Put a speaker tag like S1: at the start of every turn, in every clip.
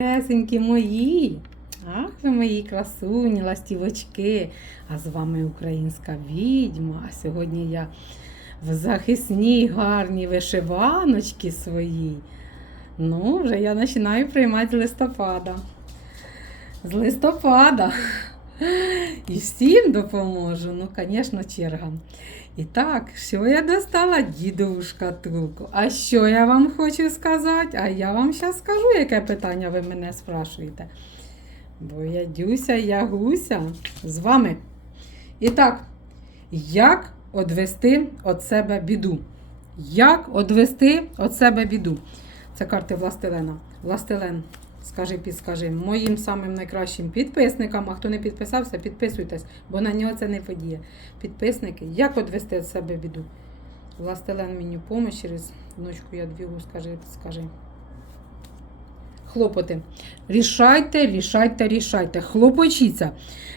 S1: Кресенькі мої, ах ви мої красуні, ластівочки. А з вами українська відьма. А сьогодні я в захисній гарній вишиваночці своїй. Ну, вже я починаю приймати з листопада. З листопада. І всім допоможу. Ну, звісно, черга. І так, що я достала дідову шкатулку. А що я вам хочу сказати? А я вам зараз скажу, яке питання ви мене спрашуєте. Бо я Дюся, я Гуся з вами. І так, як одвести від себе біду? Як одвести від себе біду? Це карти Властелена. Властелен, скажи, підскажи, моїм самим найкращим підписникам, а хто не підписався, підписуйтесь, бо на нього це не подіє. Підписники, як одвести від себе біду? Властелен мені помощь через ночку я двігу, скажи, скажи. Хлопоти. Рішайте, рішайте, рішайте. Хлопочіться.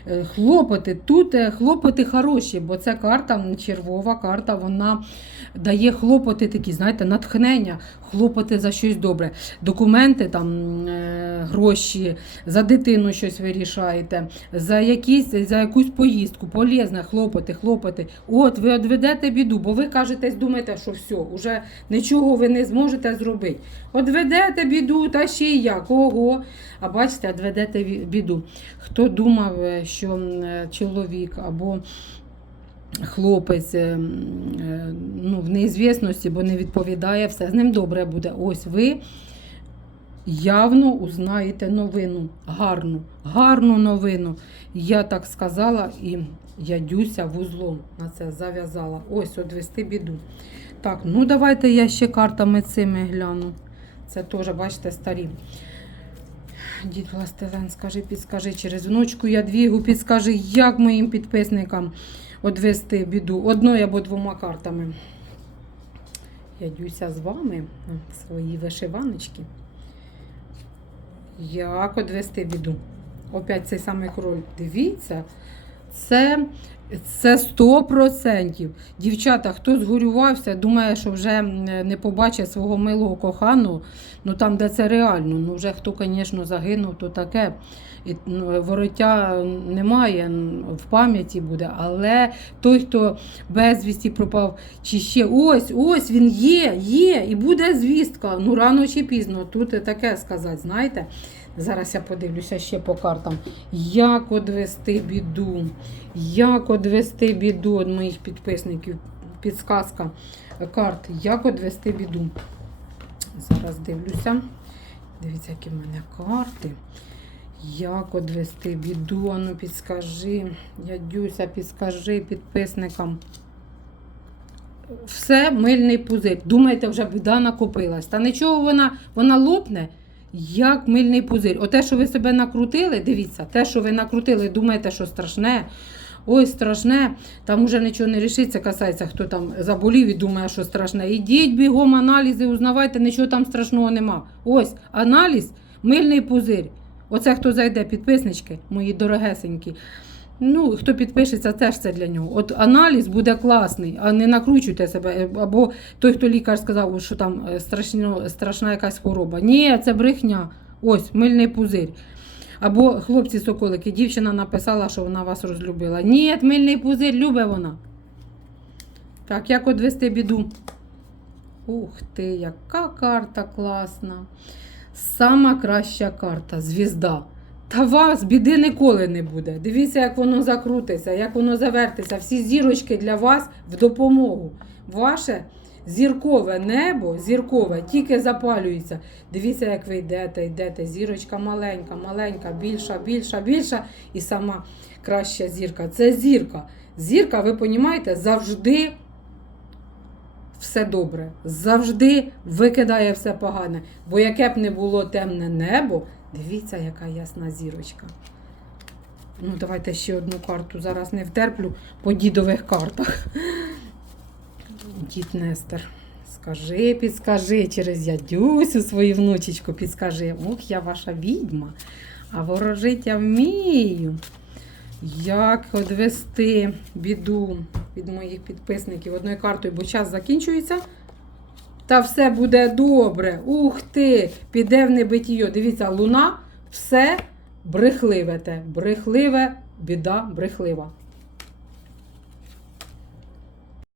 S1: Е, Хлопоти. Тут е, хлопоти хороші, бо це карта, червова карта, вона дає хлопоти такі, знаєте, натхнення, хлопоти за щось добре. Документи, там, е, гроші, за дитину щось вирішаєте, за, якісь, за якусь поїздку, полезне, хлопоти, хлопоти. От, ви одведете біду, бо ви кажете, думаєте, що все, вже нічого ви не зможете зробити. Одведете біду, та ще й як. Ого. А бачите, одведете ві- біду. Хто думав, е, що е, чоловік або хлопець е, ну, в неізвісності, бо не відповідає, все з ним добре буде. Ось ви явно узнаєте новину. Гарну, гарну новину. Я так сказала і я дюся вузлом на це зав'язала. Ось одвести біду. Так, ну давайте я ще картами цими гляну. Це теж, бачите, старі. Дід Властелен, скажи, підскажи через внучку Ядвігу, підскажи, як моїм підписникам одвести біду одною або двома картами. Я дюся з вами в своїй вишиваночці. Як одвести біду? Опять цей самий король. Дивіться, це, це 100%. Дівчата, хто згорювався, думає, що вже не побачить свого милого коханого, ну там, де це реально. Ну, вже хто, звісно, загинув, то таке. І, ну, вороття немає, в пам'яті буде, але той, хто безвісті пропав, чи ще ось, ось він є, є, і буде звістка. Ну, рано чи пізно. Тут таке сказати, знаєте. Зараз я подивлюся ще по картам. Як одвести біду? Як одвести біду від моїх підписників? Підсказка карт. Як одвести біду? Зараз дивлюся. Дивіться, які в мене карти. Як одвести біду? Ану, підскажи. Ядюся, підскажи підписникам. Все, мильний пузир. Думаєте, вже біда накопилась. Та нічого вона, вона лопне, як мильний пузир. Оте, що ви себе накрутили, дивіться, те, що ви накрутили, думаєте, що страшне. Ой, страшне, там уже нічого не рішиться, касається, хто там заболів і думає, що страшне. Ідіть бігом аналізи, узнавайте, нічого там страшного нема. Ось аналіз, мильний пузир. Оце хто зайде, підписнички, мої дорогесенькі. Ну, хто підпишеться, теж це для нього. От аналіз буде класний, а не накручуйте себе. Або той, хто лікар сказав, що там е, страшно, страшна якась хвороба. Ні, це брехня. Ось, мильний пузир. Або хлопці соколики, дівчина написала, що вона вас розлюбила. Ні, мильний пузир, любить вона. Так, як одвести біду? Ух ти, яка карта класна. Сама краща карта звізда. Та вас біди ніколи не буде. Дивіться, як воно закрутиться, як воно завертиться. Всі зірочки для вас в допомогу. Ваше зіркове небо, зіркове, тільки запалюється. Дивіться, як ви йдете, йдете. Зірочка маленька, маленька, більша, більша, більша. І сама краща зірка. Це зірка. Зірка, ви розумієте, завжди все добре. Завжди викидає все погане. Бо яке б не було темне небо, дивіться, яка ясна зірочка. Ну, давайте ще одну карту. Зараз не втерплю по дідових картах. Дід Нестер. Скажи, підскажи через ядюсю свою внучечку, підскажи. Ох, я ваша відьма, а ворожить я вмію. Як одвести біду від моїх підписників одною картою, бо час закінчується. та все буде добре. Ух ти! Піде в небитіє. Дивіться, луна все брехливе те. Брехливе, біда, брехлива.